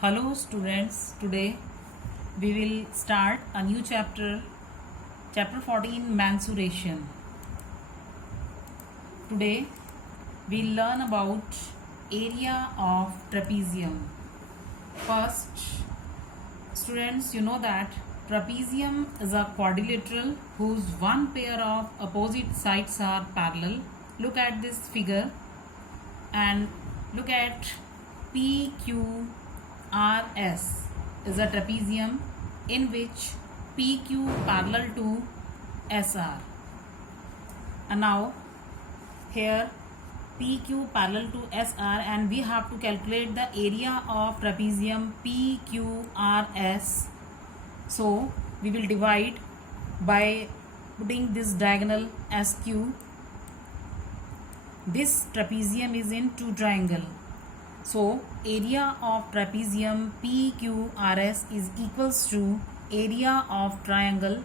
Hello students, today we will start a new chapter, chapter 14 mensuration. Today we will learn about area of trapezium. First, students, you know that trapezium is a quadrilateral whose one pair of opposite sides are parallel. Look at this figure and look at PQRS is a trapezium in which PQ parallel to SR. And now here PQ parallel to SR, and we have to calculate the area of trapezium PQRS. So we will divide by putting this diagonal SQ. This trapezium is in two triangle. So area of trapezium PQRS is equals to area of triangle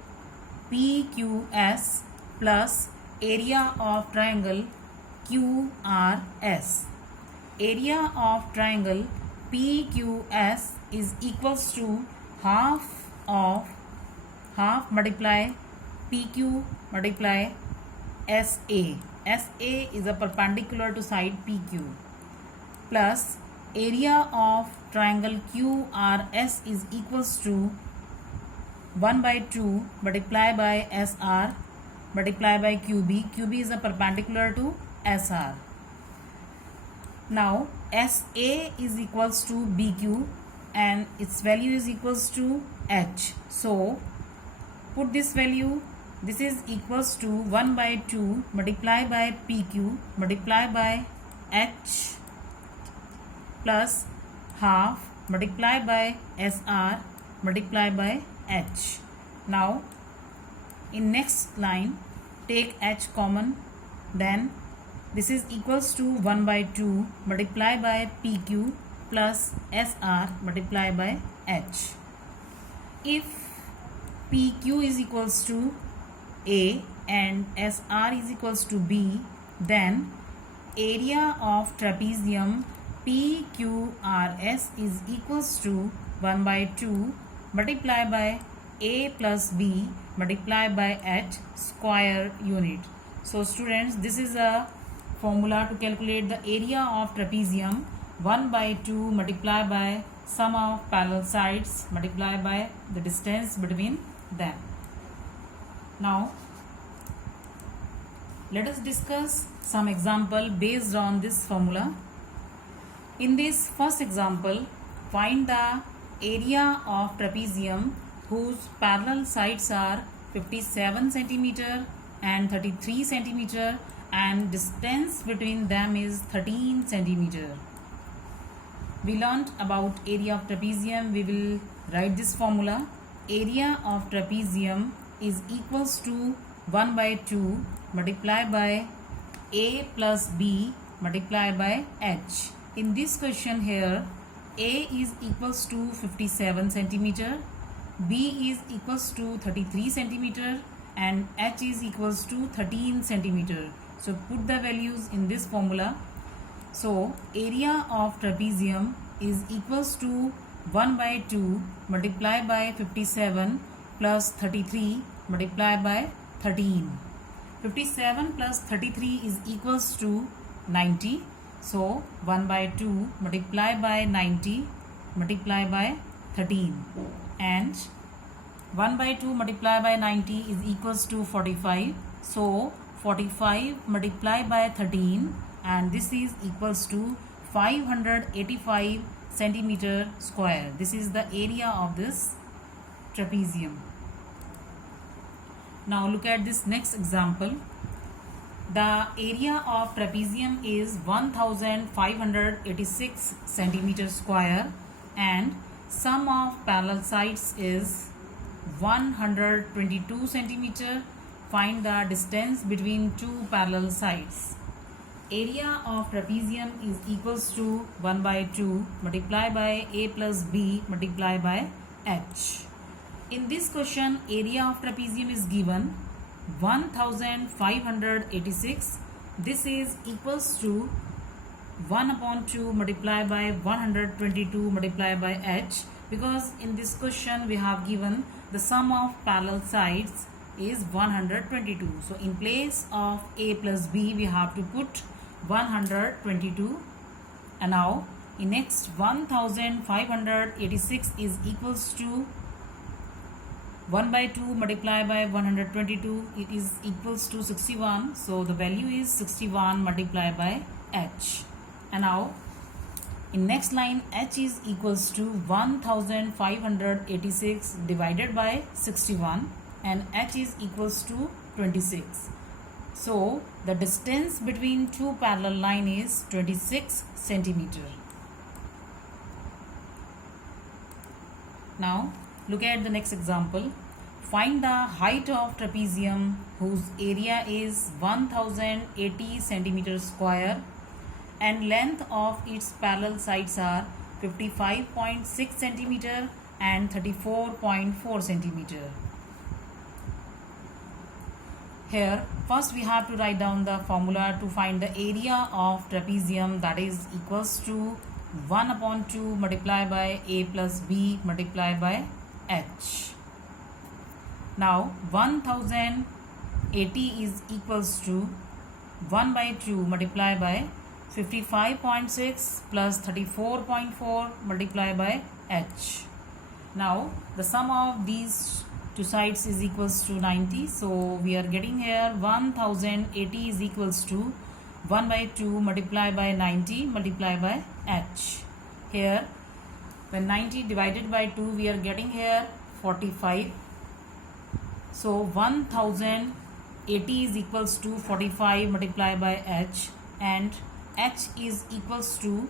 PQS plus area of triangle QRS. Area of triangle PQS is equals to half multiply PQ multiply SA. SA is a perpendicular to side PQ plus area of triangle QRS is equals to 1 by 2 multiply by SR multiply by QB. QB is a perpendicular to SR. Now SA is equals to BQ and its value is equals to H. So put this value. This is equals to 1 by 2 multiply by PQ multiply by H plus half multiply by SR multiply by H. Now in next line take H common, then this is equals to 1 by 2 multiply by PQ plus SR multiply by H. If PQ is equals to A and SR is equals to B, then area of trapezium PQRS is equals to 1 by 2 multiply by A plus B multiply by H square unit. So students, this is a formula to calculate the area of trapezium. 1 by 2 multiply by sum of parallel sides multiply by the distance between them. Now let us discuss some example based on this formula. In this first example, find the area of trapezium whose parallel sides are 57 cm and 33 cm and distance between them is 13 cm. We learnt about area of trapezium. We will write this formula. Area of trapezium is equals to 1 by 2 multiply by A plus B multiply by H. In this question here, A is equals to 57 cm, B is equals to 33 cm and H is equals to 13 cm. So put the values in this formula. So area of trapezium is equals to 1 by 2 multiply by 57 plus 33 multiply by 13. 57 plus 33 is equals to 90. So 1 by 2 multiply by 90 multiply by 13, and 1 by 2 multiply by 90 is equals to 45. So 45 multiply by 13, and this is equals to 585 centimeter square. This is the area of this trapezium. Now look at this next example. The area of trapezium is 1586 centimeter square and sum of parallel sides is 122 centimeter. Find the distance between two parallel sides. Area of trapezium is equals to 1 by 2 multiply by A plus B multiply by H. In this question, area of trapezium is given 1586. This is equals to 1 upon 2 multiplied by 122 multiplied by h, because in this question we have given the sum of parallel sides is 122. So in place of a plus b we have to put 122. And now in next 1586 is equals to 1 by 2 multiplied by 122, it is equals to 61. So the value is 61 multiplied by h. And now in next line, h is equals to 1586 divided by 61 and h is equals to 26. So the distance between two parallel line is 26 centimeter. Now look at the next example. Find the height of trapezium whose area is 1080 centimeter square and length of its parallel sides are 55.6 centimeter and 34.4 centimeter. Here first we have to write down the formula to find the area of trapezium, that is equals to 1 upon 2 multiplied by a plus b multiplied by h. Now 1080 is equals to 1 by 2 multiplied by 55.6 plus 34.4 multiplied by h. Now the sum of these two sides is equals to 90. So we are getting here 1080 is equals to 1 by 2 multiplied by 90 multiplied by h. Here when 90 divided by 2 we are getting here 45. So 1080 is equals to 45 multiplied by h, and h is equals to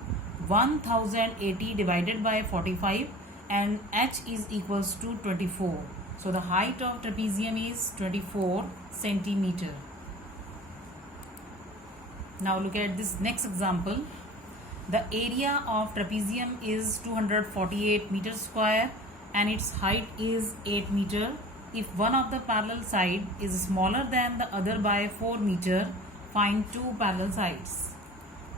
1080 divided by 45 and h is equals to 24. So the height of trapezium is 24 centimeter. Now look at this next example. The area of trapezium is 248 meters square and its height is 8 meter. If one of the parallel side is smaller than the other by 4 meter, find two parallel sides.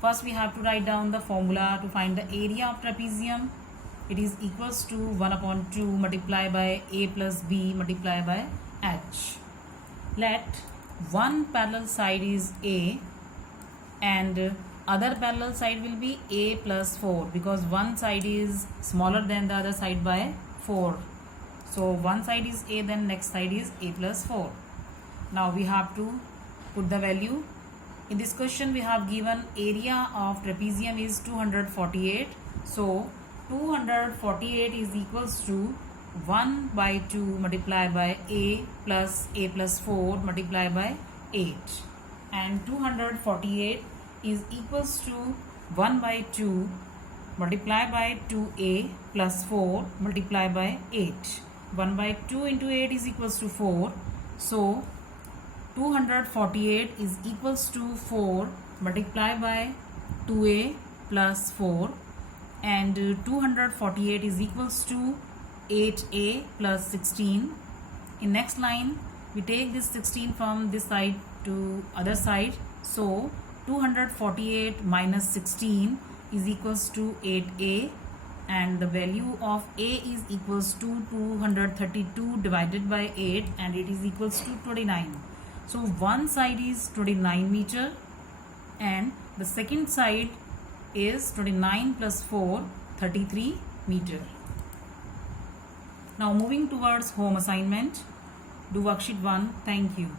First we have to write down the formula to find the area of trapezium. It is equals to 1 upon 2 multiplied by a plus b multiplied by h. Let one parallel side is a and other parallel side will be a plus 4, because one side is smaller than the other side by 4. So one side is a, then next side is a plus 4. Now we have to put the value. In this question we have given area of trapezium is 248. So 248 is equals to 1 by 2 multiplied by a plus 4 multiplied by 8. And 248 is equals to 1 by 2 multiplied by 2a plus 4 multiplied by 8. 1 by 2 into 8 is equals to 4. So 248 is equals to 4 multiplied by 2a plus 4, and 248 is equals to 8a plus 16. In next line we take this 16 from this side to other side. So 248 minus 16 is equals to 8a, and the value of a is equals to 232 divided by 8 and it is equals to 29. So one side is 29 meter and the second side is 29 plus 4, 33 meter. Now moving towards home assignment, do worksheet 1. Thank you.